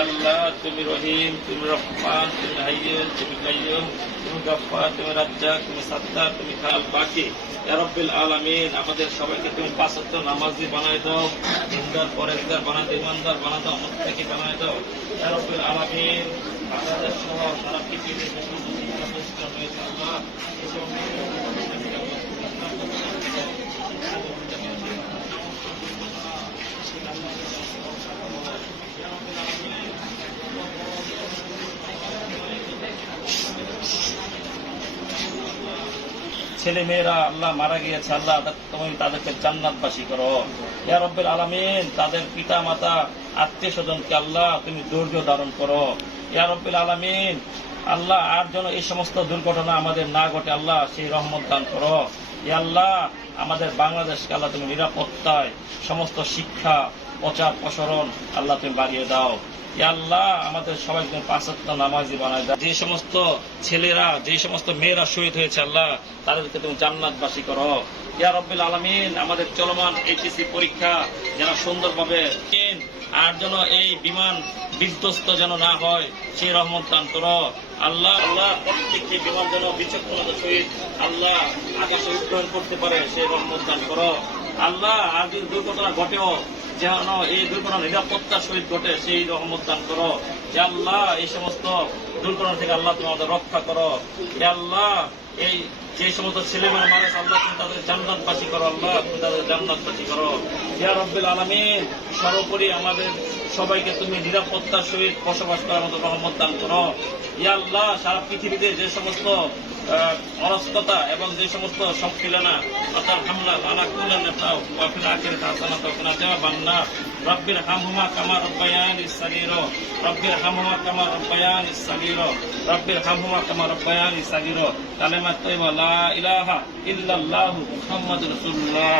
আল্লাহ তুমি রহিম তুমি রহমান তুমি হাইয়ুন তুমি কাইয়ম তুমি গফফার তুমি রাজ্জা তুমি সাদ্দা তুমি খাল বাকি রব্বিল আলামিন আমাদের সবাইকে তুমি পাঁচত্ব নামাজি বানায় দাও। ইন্দার পরেজদার বানা দাও, ইমানদার বানায় দাও থেকে বানায় দাও। রব্বিল আলামিন বাংলাদেশ সহ সারা পৃথিবীর যত হয়েছে আল্লাহ। ছেলে মেয়েরা আল্লাহ মারা গিয়েছে, আল্লাহ তুমি তাদেরকে জান্নাতবাসী করো। ইয়া রব্বিল আলামিন, তাদের পিতা মাতা আত্মীয় স্বজনকে আল্লাহ তুমি ধৈর্য ধারণ করো। ইয়া রব্বিল আলামিন, আল্লাহ আর যেন এই সমস্ত দুর্ঘটনা আমাদের না ঘটে, আল্লাহ সেই রহমত দান করো। ইয়া আল্লাহ, আমাদের বাংলাদেশকে আল্লাহ তুমি নিরাপত্তায় সমস্ত শিক্ষা প্রচার প্রসারণ আল্লাহ তুমি বাড়িয়ে দাও। আল্লাহ, আমাদের সবাই তুমি পাঁচাত্ত নামাজি বানায় দাও। যে সমস্ত ছেলেরা, যে সমস্ত মেয়েরা শহীদ হয়েছে আল্লাহ, তাদেরকে তুমি জান্নাতবাসী করো। ইয়া রব্বিল আলামিন, আমাদের চলমান এইচএসসি পরীক্ষা যেন সুন্দরভাবে আর যেন এই বিমান বিধ্বস্ত যেন না হয়, সেই রহমত দান করো। আল্লাহ আল্লাহ, প্রত্যেকটি বিমান যেন বিচক্ষণতা সহিত আল্লাহ আকাশে উত্তোলন করতে পারে, সেই রহমত দান করো। আল্লাহ, আর যদি দুর্ঘটনা ঘটেও যেন এই দুর্ঘটনা নিরাপত্তার সহিত ঘটে, সেই রহমত দান করো। যে আল্লাহ, এই সমস্ত দুর্ঘটনা থেকে আল্লাহ তোমাদের রক্ষা করো। আল্লাহ এই যে সমস্ত ছেলেমেয়ে মানুষ আল্লাহ তুমি তাদের জান্নাতবাসী করো, আল্লাহ তুমি তাদের জান্নাতবাসী করো। ইয়া রব্বিল আলামিন, সর্বোপরি আমাদের সবাইকে তুমি নিরাপত্তার সহিত বসবাস করার মতো রহমত দান করো। ইয়া আল্লাহ, সারা পৃথিবীতে যে সমস্ত অরাজকতা এবং যে সমস্ত সংখিলনা অর্থাৎ হামলা আলা কুলা নেতাও ওয়াফিল আখির হাসানা তকনা দেওয়া বান্না রব্বির হামহুমা কামা রব্বায়ান ইসাগিরো রব্বির হামহুমা কামা রব্বায়ান ইসাগিরো রব্বির হামহুমা কামা রব্বায়ান ইসাগিরো কালেমা তৈবা লা ইলাহা ইল্লাল্লাহু মুহাম্মাদুর রাসূলুল্লাহ